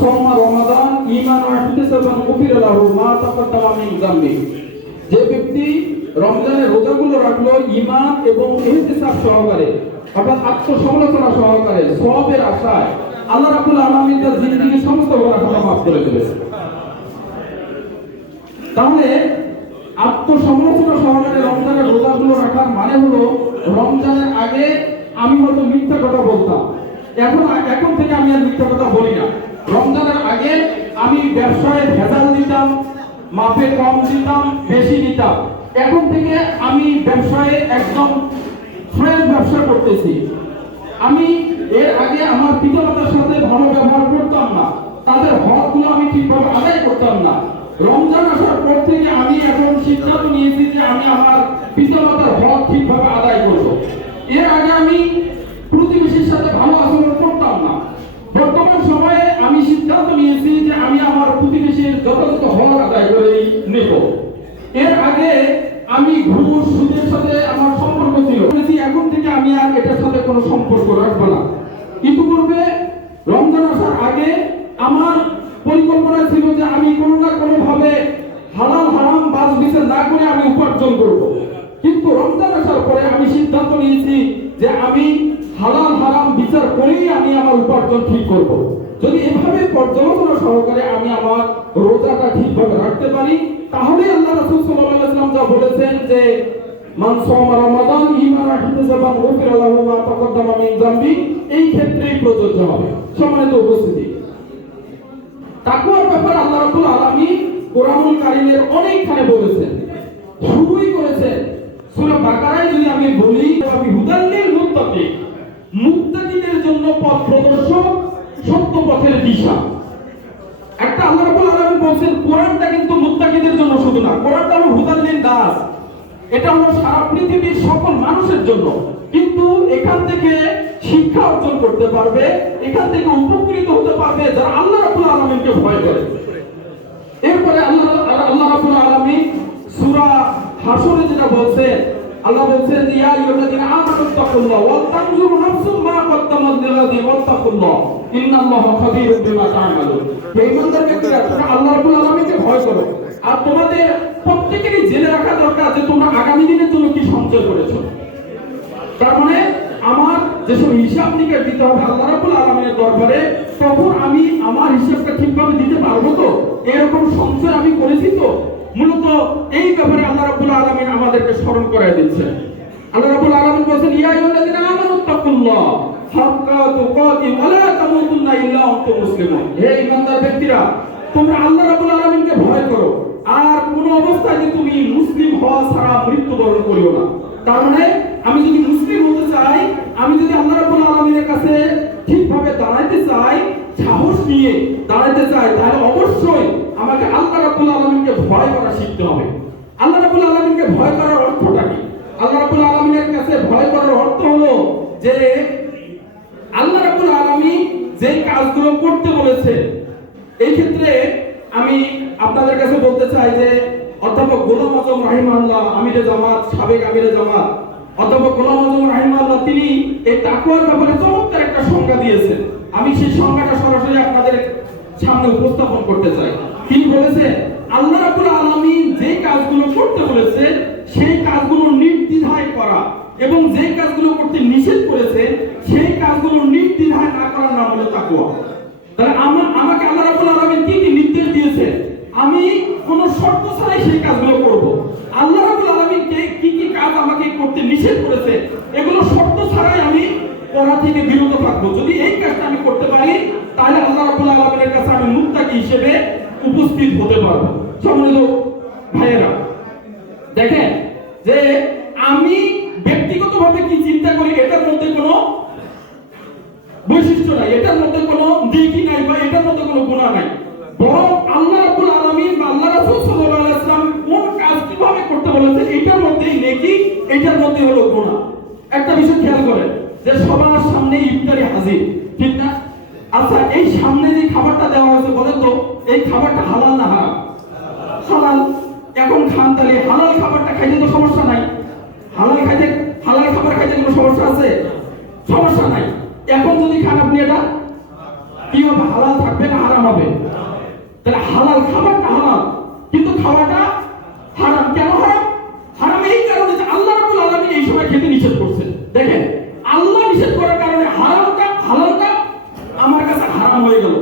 সাওমা রমাদান ঈমান ওয়া ইহতিসাবান গুফিরা লাহু মা তাকাদ্দামা মিন যামবি। যে ব্যক্তি রমজানের রোজাগুলো রাখলো ঈমান এবং ইহতিসাব সহকারে, অর্থাৎ আত্মসমালোচনা সহকারে, সওয়াবের আশায়, আল্লাহ রাব্বুল আলামিন তার জিন্দেগির সমস্ত গুনাহ মাফ করে দেবেন। তাহলে আত্মসমালোচনা সহকারে রমজানের রোজাগুলো রাখার মানে হলো, রমজানের আগে আমি হয়তো মিথ্যা কথা বলতাম, এখন থেকে আমি আর মিথ্যা কথা বলি না। রমজানের আগে আমি ব্যবসায় ভেজাল দিতাম, মাপে কম দিতাম, বেশি দিতাম। এখন থেকে আমি ব্যবসায় একদম ফ্রেশ ব্যবসা করতেছি। আমি এর আগে আমার পিতামাতার সাথে ভালো ব্যবহার করতাম না, তাদের হকগুলো আমি ঠিকভাবে আদায় করতাম না। রমজান আসার পর থেকে আমি এখন সিদ্ধান্ত নিয়েছি যে আমি আমার পিতামাতার হক ঠিকভাবে আদায় করব। এর আগে আমি প্রতিবেশীর সাথে ভালো আচরণ করতাম না। বর্তমান সময়ে আমি সিদ্ধান্ত নিয়েছি যে আমি আমার প্রতিবেশীর যথাযথ হক আদায় করে নেব। এর আগে আমি ঘুষ সুদের সাথে আমার সম্পর্ক ছিল, এখন থেকে আমি আর এটার সাথে কোনো সম্পর্ক রাখবো না। ইতিপূর্বে রমজান আসার আগে আমার পরিকল্পনা ছিল যে আমি কোনো না কোনো ভাবে হালাল হারাম বাছ বিচার না করে আমি উপার্জন করব। কিন্তু রমজান আসার পরে আমি সিদ্ধান্ত নিয়েছি যে আমি হালাল হারাম বিচার করেই আমি আমার উপার্জন ঠিক করব। যদি এভাবে পর্যালোচনা সহকারে আমি আমার রোজাটা ঠিকভাবে রাখতে পারি, তাহলে আল্লাহ রাসূল সাল্লাল্লাহু আলাইহি ওয়াসাল্লাম যা বলেছেন যে মান সাওমা রমাদান ঈমানান ওয়া ইহতিসাবান গুফিরা লাহু মা তাকাদ্দামা মিন যামবি, এই ক্ষেত্রেই প্রযোজ্য হবে। সম্মানিত উপস্থিতি, তাকওয়ার ব্যাপারে আল্লাহ রাব্বুল আলামিন কোরআনুল কারীমের অনেকখানে বলেছেন। শুরুই করেছেন সূরা বাকারায়, যদি আমি বলি, হুদাল লিল মুত্তাকিন, মুত্তাকিদের জন্য পথ প্রদর্শক, সত্য পথের দিশা। একটা আল্লাহ রাব্বুল আলামিন বলেন কোরআনটা কিন্তু মুত্তাকিদের জন্য শুধু না, কোরআনটা হলো হুদাল লিন নাস, এটা হলো সারা পৃথিবীর সকল মানুষের জন্য। কিন্তু এখান থেকে শিক্ষা অর্জন করতে পারবে, এখান থেকে উপকৃত হতে পারবে যারা আল্লাহ রাব্বুল আলামিনকে ভয় করে। এরপরে আল্লাহ রাব্বুল আলামিন সূরা হাশরে যেটা বলছেন, আল্লাহ বলছেন ইয়া আইয়ুহাল্লাযীনা আমানু তাকুল্লাহ ওয়া তানজুরু নাফসুম মা কদ্দামাত লিগাদিন ওয়াত্তাকুল্লাহ ইন্নাল্লাহা খাবীরুম বিমা তা'মালুন। হে ঈমানদার ব্যক্তিরা, তোমরা আল্লাহ রাব্বুল আলামিনকে ভয় করো। আর তোমাদের প্রত্যেকেরই জেনে রাখা দরকার যে তোমরা আগামী দিনের জন্য কি সঞ্চয় করেছো। তার মানে আমার যেসব হিসাব নিকাশ দিতে হবে আল্লাহ রাব্বুল আলামিনের দরবারে, তখন আমি আমার হিসাবটা ঠিকভাবে দিতে পারবো তো, এরকম সঞ্চয় আমি করেছি তো। মূলত এই ব্যাপারে আল্লাহ রাব্বুল আলামিন আমাদেরকে স্মরণ করায় দিচ্ছেন। আল্লাহ রাব্বুল আলামিন বলেন ইয়া আইয়ুহাল্লাযীনা আমানু তাকুল্লাহ হাক্কা তুকাতিহি ওয়া লা তামুতুন্না ইল্লা ওয়া আনতুম মুসলিমুন। হে ঈমানদার ব্যক্তিরা, তোমরা আল্লাহ রাব্বুল আলামিনকে ভয় করো, আর কোন অবস্থায় তুমি মুসলিম হওয়া ছাড়া মৃত্যুবরণ করিও না। তার মানে আমি যদি মুসলিম হতে চাই, আমি যদি আল্লাহ রাব্বুল আলামিনের কাছে ঠিকভাবে দাঁড়াইতে চাই, সাহস নিয়ে দাঁড়াইতে চাই, তাহলে অবশ্যই আমাকে আল্লাহ রাব্বুল আলামিনকে ভয় করা শিখতে হবে। আল্লাহ রাব্বুল আলামিনকে ভয় করার অর্থটা কি? আল্লাহ রাব্বুল আলামিনের কাছে ভয় করার অর্থ হলো যে আল্লাহ রাব্বুল আলামিন যে কাজগুলো করতে বলেছে, এই ক্ষেত্রে আমি আপনাদের কাছে বলতে চাই যে অধ্যাপক গোলাম আজম রাহিমাহুল্লাহ, আমিরে জামাত, সাবেক আমিরে জামাত, অধ্যাপক গোলাম আজম রাহিমাহুল্লাহ, তিনি এই তাকওয়ার ব্যাপারে চমৎকার একটা সংজ্ঞা দিয়েছেন। আমি সেই সংজ্ঞাটা সরাসরি আপনাদের সামনে উপস্থাপন করতে চাই। তিনি বলেছেন আল্লাহ রাব্বুল আলামিন যে কাজগুলো করতে বলেছে সেই কাজগুলো নির্দ্বিধায় করা, এবং যে কাজগুলো করতে নিষেধ করেছে সেই কাজগুলো নির্দ্বিধায় না করার নাম হলো তাকওয়া। তাহলে আমাকে আল্লাহ রাব্বুল আলামিন কি কি নির্দেশ দিয়েছে, আমি কোনো শর্ত ছাড়াই সেই কাজগুলো করব। আল্লাহ রাব্বুল আলামিন কি কি কাজ আমাকে করতে নিষেধ করেছে, এগুলো শর্ত ছাড়াই আমি করা থেকে বিরত থাকবো। যদি এই কাজটা আমি করতে পারি, তাহলে আল্লাহ রাব্বুল আলামিনের কাছে আমি মুত্তাকি হিসেবে উপস্থিত হতে পারবো। সম্মানিত ভাইয়েরা, দেখেন যে আমি ব্যক্তিগতভাবে কি চিন্তা করি, এটার মধ্যে কোনো বৈশিষ্ট্য নাই, এটার মধ্যে কোনো দিকই নাই, বা এটার মধ্যে কোনো গুনাহ নাই। বরং আল্লাহ রাব্বুল আলামিন বা আল্লাহ রাসূল সাল্লাল্লাহু আলাইহি ওয়াসাল্লাম কোন কাজ কিভাবে করতে বলেছে, এটার মধ্যেই নেকি, এটার মধ্যে হলো গুনাহ। একটা বিষয় খেয়াল করেন যে সবার সামনে ইফতারি হাজির, ঠিক না? আচ্ছা, এই সামনে যে খাবারটা দেওয়া হয়েছে, বলেন তো এই খাবারটা হালাল না হারাম? হালাল। এখন খান, তাহলে হালাল খাবারটা খাইতে তো সমস্যা নাই। হালাল খাবার খাইতে কোনো সমস্যা আছে? সমস্যা নাই। এখন যদি খান আপনি, এটা কি হবে? হালাল থাকবে না হারাম হবে? তাহলে হালাল খাবারটা হালাল, কিন্তু খাওয়াটা হারাম। কেন হারাম? হারাম এই কারণে যে আল্লাহ রাব্বুল আলামিন এই সময় খেতে নিষেধ করছেন। দেখেন, আল্লাহ নিষেধ করার কারণে হালালটা আমার কাছে হারাম হয়ে গেল।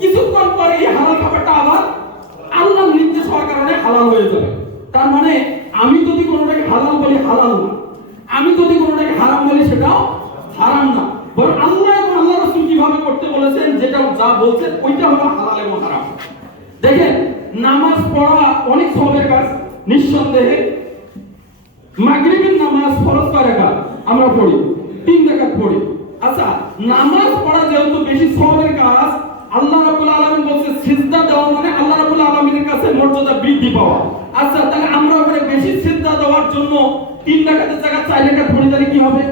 কিছুক্ষণ পরে এই হালাল খাবারটা আবার আল্লাহর নির্দেশ হওয়ার কারণে হালাল হয়ে যাবে। তার মানে আমি যদি কোনোটাকে হালাল বলি হালাল না, আমি যদি কোনোটাকে হারাম বলি সেটাও হারাম না, বরং আল্লাহ এবং আল্লাহ রাসূল কিভাবে করতে বলেছেন, যেটা যা বলছেন ওইটা হলো হালাল এবং হারাম। দেখেন, নামাজ পড়া অনেক সওয়াবের কাজ। নিঃসন্দেহে মাগরিবের নামাজ ফরজ কয় রাকাত আমরা পড়ি? 3 রাকাত পড়ি। আচ্ছা, নামাজ পড়া যেহেতু বেশি সওয়াবের কাজ, আল্লাহ রাব্বুল আলামিন বলছে সিজদা দেওয়া মানে আল্লাহ রাব্বুল আলামিনের কাছে মর্যাদা বৃদ্ধি পাওয়া। আচ্ছা, তাহলে আমরা ওখানে বেশি সিজদা দেওয়ার জন্য 3 রাকাতের জায়গায় 4 রাকাত পড়ি, তাহলে কি হবে?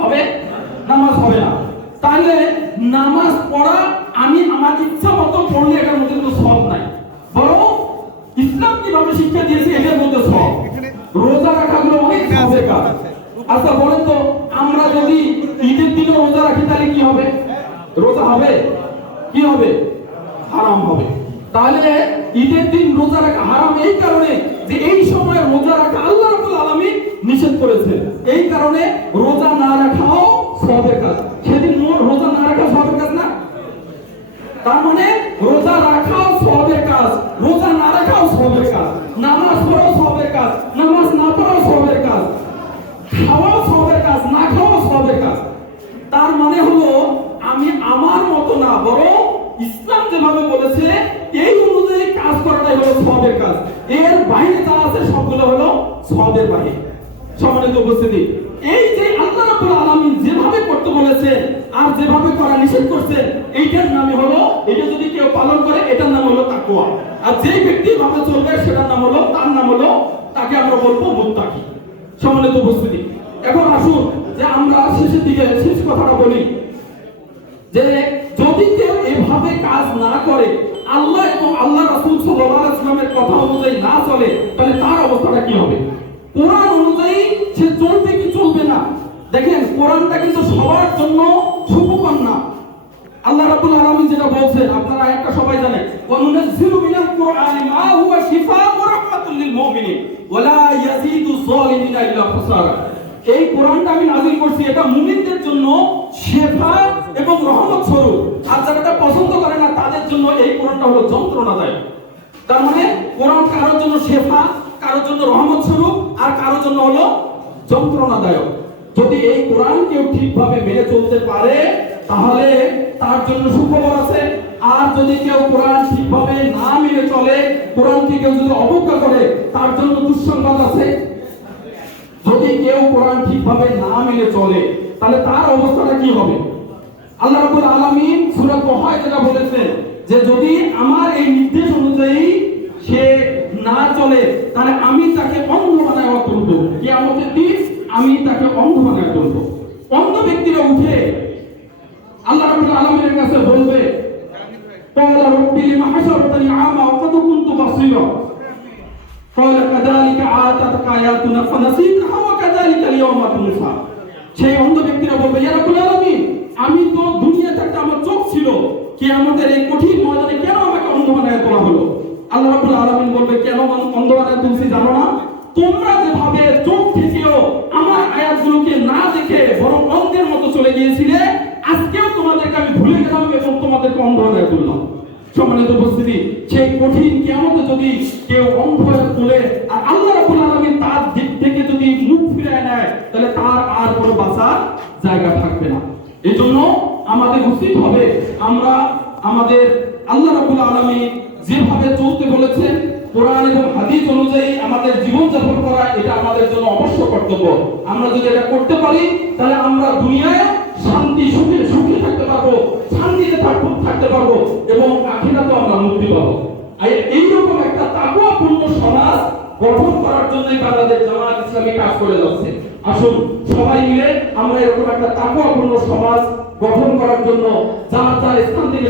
হবে? নামাজ হবে না। তাহলে নামাজ পড়া আমি আমার ইচ্ছা মতো পড়লে এটার মধ্যে কোনো সওয়াব নাই, বরং ইসলাম কিভাবে শিক্ষা দিয়েছে এটার মধ্যে সওয়াব। রোজা রাখাগুলো অনেক সওয়াবের কাজ। আচ্ছা বলেন তো, আমরা যদি ঈদের দিনে রোজা রাখি তাহলে কি হবে? রোজা হবে? কি হবে? হারাম হবে। তাহলে ঈদের দিন রোজা রাখা হারাম এই কারণে যে এই সময় রোজা রাখা আল্লাহ রাব্বুল আলামিন নিষেধ করেছেন। এই কারণে রোজা না রাখাও সওয়াবের কাজ। সেদিন রোজা না রাখা সওয়াবের কাজ না? তার মানে রোজা রাখাও সওয়াবের কাজ, রোজা না রাখাও সওয়াবের কাজ, নামাজ পড়াও সওয়াবের কাজ, নামাজ না পড়াও সওয়াবের কাজ, খাওয়াও সওয়াবের কাজ, না খাওয়াও সওয়াবের কাজ। তার মানে হলো আমি আমার মতো না, বরং ইসলাম যেভাবে বলেছে এই অনুযায়ী কাজ করাটাই হলো সওয়াবের কাজ। এর বাইরে যা আছে সবগুলো হলো সওয়াবের বাইরে। সম্মানিত উপস্থিতি, এই যে আল্লাহ রাব্বুল আলামিন যেভাবে করতে বলেছে আর যেভাবে করা নিষেধ করছে, এইটার নামই হলো, এটা যদি কেউ পালন করে এটার নাম হলো তাকওয়া। আর যে ব্যক্তি ভাবে চলবে সেটার নাম হলো, তার নাম হলো, তাকে আমরা বলবো মুত্তাকি। সম্মানিত উপস্থিতি, এখন আসুন যে আমরা শেষের দিকে শেষ কথাটা বলি যে যদি কেউ এভাবে কাজ না করে, আল্লাহ এবং আল্লাহ রাসূল সাল্লাল্লাহু আলাইহি ওয়াসাল্লামের কথা অনুযায়ী না চলে, তাহলে তার অবস্থাটা কি হবে? কোরআন অনুযায়ী সে চলবে কি চলবে না? দেখেন, কোরআনটা কিন্তু সবার জন্য সুপকর না। আল্লাহ রাব্বুল আলামিন যেটা বলছেন আপনারা একটা সবাই জানেন, ওয়া নুনাজ্জিলু মিনাল কুরআনি মা হুয়া শিফাa'un ওয়া রাহমাতুল লিল মুমিনিন ওয়া লা ইয়াজিদু যালিমিনা ইল্লা খুসরা। এই কোরআনটা আমি নাযিল করছি, এটা মুমিনদের জন্য শিফা এবং রহমত স্বরূপ। আর যারা পছন্দ করে না তাদের জন্য এই কোরআনটা হলো যন্ত্রণাদায়ক। তার মানে কোরআন কারোর জন্য শিফা, কারোর জন্য রহমত স্বরূপ, আর কারোর জন্য হলো যন্ত্রণাদায়ক। যদি এই কোরআন কেউ ঠিকভাবে মেনে চলতে পারে তাহলে তার জন্য সুখবর আছে। আর যদি কেউ কোরআন ঠিকভাবে না মেনে চলে, কোরআনকে কেউ যদি অবজ্ঞা করে, তার জন্য দুঃসংবাদ আছে। যদি কেউ কোরআন ঠিকভাবে না মেনে চলে তাহলে তার অবস্থাটা কি হবে? আল্লাহ রাব্বুল আলামিন সূরা তাহায় যেটা বলেছেন যে যদি আমার এই নির্দেশ অনুযায়ী সে না চলে তাহলে আমি তাকে অন্ধ বানায় তুলব। কিয়ামতের দিন আমি তাকে অন্ধ বানায় তুলব। অন্ধ ব্যক্তিরা উঠে আল্লাহ রাব্বুল আলামিনের কাছে বলবে, ক্বালা রাব্বি লিমা হাশারতানি আমা ওয়া ক্বাদ কুনতু বাসীরা ক্বালা কাযালিকা আতাতকা আয়াতুনা ফানাসিতাহা ওয়া কাযালিকা আল-ইয়াওমা তুনসা। সেই অন্ধ ব্যক্তিরা বলবে, ইয়া রাব্বুল আলামিন, আমি তো দুনিয়া থাকতে আমার চোখ ছিল, কিয়ামতের এই কঠিন ময়দানে কেন আমাকে অন্ধ বানায় তোলা হলো? আল্লাহ রাব্বুল আলামিন বলবে, কেন অন্ধ বানায় তুলছি জানো না? তোমরা যেভাবে চোখ থেকেও আমার আয়াতগুলোকে না দেখে বরং অন্ধের মতো চলে গিয়েছিলে, আজকেও তোমাদেরকে আমি ভুলে গেলাম এবং তোমাদেরকে অন্ধ বানায় তুললাম। সম্মানিত উপস্থিতি, সেই কঠিন কিয়ামতে যদি কেউ অন্ধ হয়ে তোলে আর আল্লাহ রাব্বুল আলামিন তার দিক থেকে যদি মুখ ফিরিয়ে নেয়, তাহলে তার আর কোনো বাঁচার জায়গা থাকবে না। এজন্য আমাদের উচিত হবে আমরা আমাদের আল্লাহ রাব্বুল আলামিন যেভাবে চলতে বলেছেন কোরআন এবং হাদিস অনুযায়ী আমাদের জীবন যাপন করা, এটা আমাদের জন্য অবশ্য কর্তব্য। আমরা যদি এটা করতে পারি তাহলে আমরা দুনিয়ায় শান্তি সুখে থাকতে পারবো, শান্তিতে থাকতে পারবো এবং আখিরাতেও আমরা মুক্তি পাবো। আর এইরকম একটা তাকওয়াপূর্ণ সমাজ গঠন করার জন্যই বাংলাদেশ জামাত ইসলামী কাজ করে যাচ্ছে। আসুন সবাই মিলে আমরা এরকম একটা তাকওয়াপূর্ণ সমাজ গঠন করার জন্য যার যার স্থান থেকে